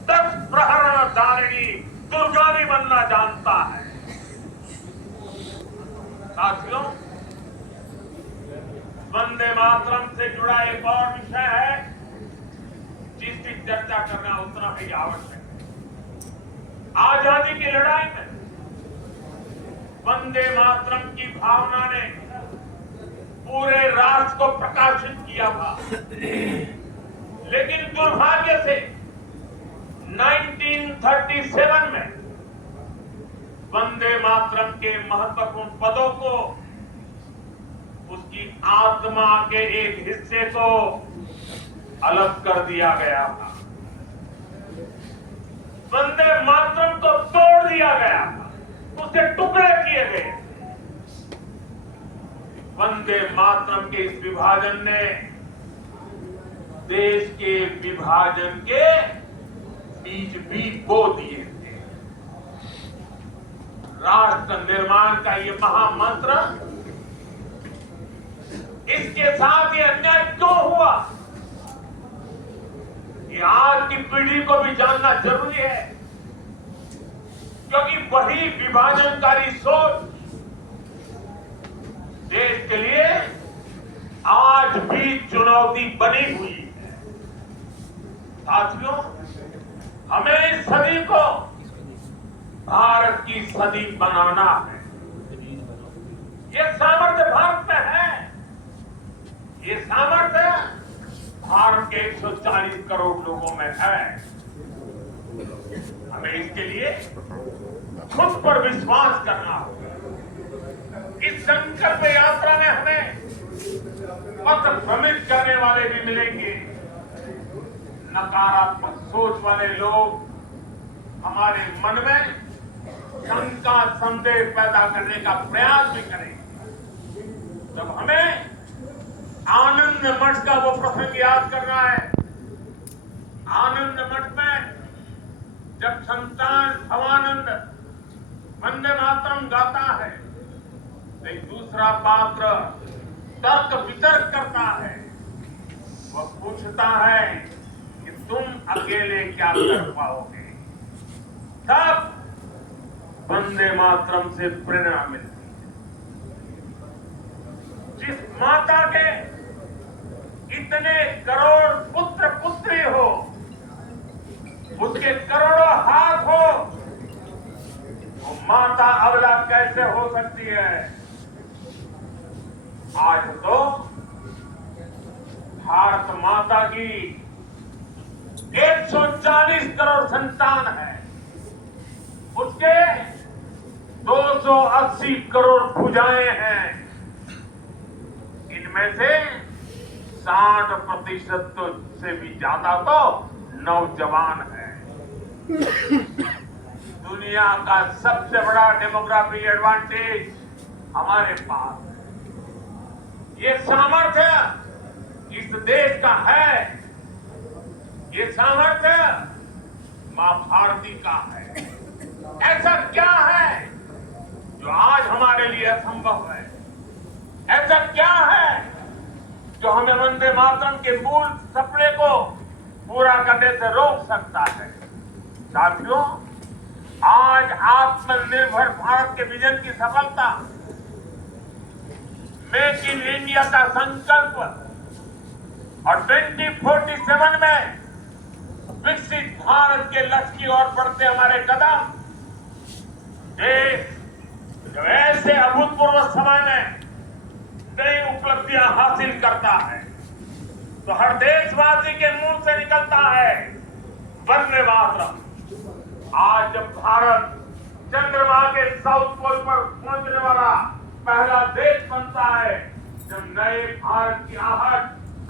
10 प्रहरण धारिणी दुर्गा भी बनना जानता है। साथियों, वंदे मातरम से जुड़ा एक और विषय है जिसकी चर्चा करना उतना ही आवश्यक है। आजादी की लड़ाई में वंदे मातरम की भावना ने पूरे राष्ट्र को प्रकाशित किया था, लेकिन दुर्भाग्य से 1937 में वंदे मातरम के महत्वपूर्ण पदों को, उसकी आत्मा के एक हिस्से को अलग कर दिया गया था। वंदे मातरम को तोड़ दिया गया था, उसके टुकड़े किए गए। वंदे मातरम के इस विभाजन ने देश के विभाजन के बीज भी बो दिए थे। राष्ट्र निर्माण का ये महामंत्र, इसके साथ ये अन्याय क्यों हुआ, ये आज की पीढ़ी को भी जानना जरूरी है, क्योंकि वही विभाजनकारी सोच देश के लिए आज भी चुनौती बनी हुई है। साथियों, हमें इस सदी को भारत की सदी बनाना है। ये सामर्थ्य भारत में है, ये सामर्थ्य भारत के 140 करोड़ लोगों में है। हमें इसके लिए खुद पर विश्वास करना होगा। इस संकल्प यात्रा में हमें पथ भ्रमित करने वाले भी मिलेंगे, नकारात्मक सोच वाले लोग हमारे मन में शंका संदेह पैदा करने का प्रयास भी करेंगे। जब हमें आनंद मठ का वो प्रसंग याद करना है, आनंद मठ में जब संतान भवानंद वंदे मातरम गाता है तो एक दूसरा पात्र तर्क वितर्क करता है। वह पूछता है कि तुम अकेले क्या कर पाओगे। तब वंदे मातरम से प्रेरणा मिलती है। जिस माता के इतने करोड़ पुत्र पुत्री हो, उसके करोड़ों हाथ हो, वो माता अबला कैसे हो सकती है। आज तो भारत माता की 140 करोड़ संतान है, उसके 280 करोड़ भुजाएं हैं। इनमें से 60% से भी ज्यादा तो नौजवान है। दुनिया का सबसे बड़ा डेमोग्राफिक एडवांटेज हमारे पास है। ये सामर्थ्य इस देश का है, ये सामर्थ्य मां भारती का है। ऐसा क्या है जो आज हमारे लिए असंभव है? ऐसा क्या है जो हमें वंदे मातरम के मूल सपने को पूरा करने से रोक सकता है? साथियों, आज आत्मनिर्भर भारत के विजन की सफलता, मेक इन इंडिया का संकल्प और 2047 में विकसित भारत के लक्ष्य की ओर बढ़ते हमारे कदम, देश जब ऐसे अभूतपूर्व समय में नई उपलब्धियां हासिल करता है तो हर देशवासी के मुंह से निकलता है वंदे मातरम। आज जब भारत चंद्रमा के साउथ पोल पर पहुंचने वाला पहला देश बनता है, जब नए भारत की आहट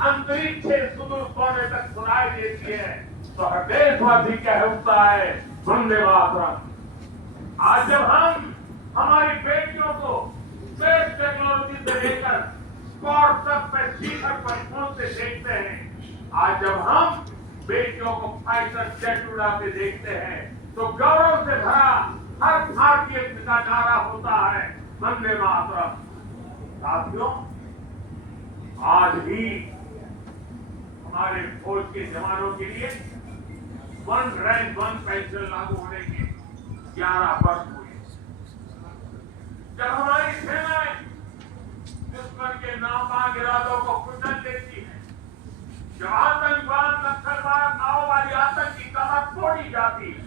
अंतरिक्ष से सुदूर कोने तक सुनाई देती है, तो हर देशवासी कह उठता है वंदे मातरम। आज जब हम हमारी बेटियों को स्पेस टेक्नोलॉजी से लेकर स्पोर्ट्स तक पे शिखर पर पहुंचते देखते हैं, आज जब हम बेटियों को फाइटर जेट उड़ाते देखते हैं, तो गौरव से भरा हर भारतीय का नारा होता है वंदे मातरम। साथियों, आज भी हमारे फौज के जवानों के लिए 1 रैंक 1 पेंशन लागू होने के 11 वर्ष हुए। जब हमारी सेनाएं दुश्मन के नापाक इरादों को कुचल देती है, जब आतंकवाद, नक्सलवाद, माओवादी आतंकी कमर तोड़ी जाती है,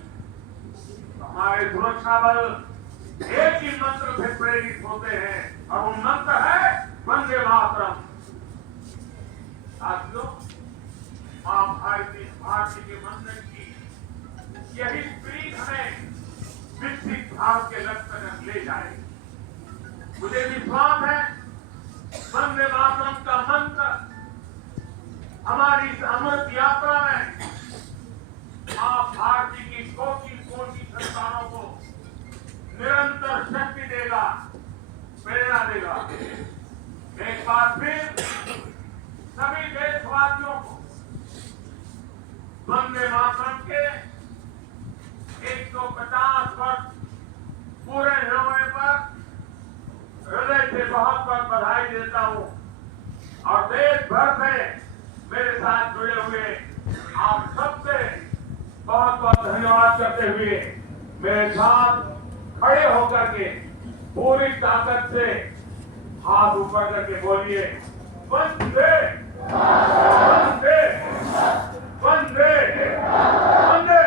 तो हमारे सुरक्षा बल एक ही मंत्र से प्रेरित होते हैं, और वो मंत्र है वंदे मातरम। साथियों, मां भारती के मंत्र की यही स्पिरिट हमें विकसित भारत के लक्ष्य तक ले जाएगी। मुझे विश्वास है वंदे मातरम का मंत्र हमारी इस अमृत यात्रा में मां भारती की कोटि कोटि संतानों को निरंतर शक्ति देगा, प्रेरणा देगा। एक बार फिर सभी देशवासियों को वंदे मातरम के 150 वर्ष पूरे होने पर हृदय से बहुत बहुत बधाई देता हूं, और देश भर से मेरे साथ जुड़े हुए आप सबसे बहुत बहुत धन्यवाद करते हुए मेरे साथ खड़े होकर के पूरी ताकत से हाथ ऊपर करके बोलिए वंदे वंदे वंदे वंदे।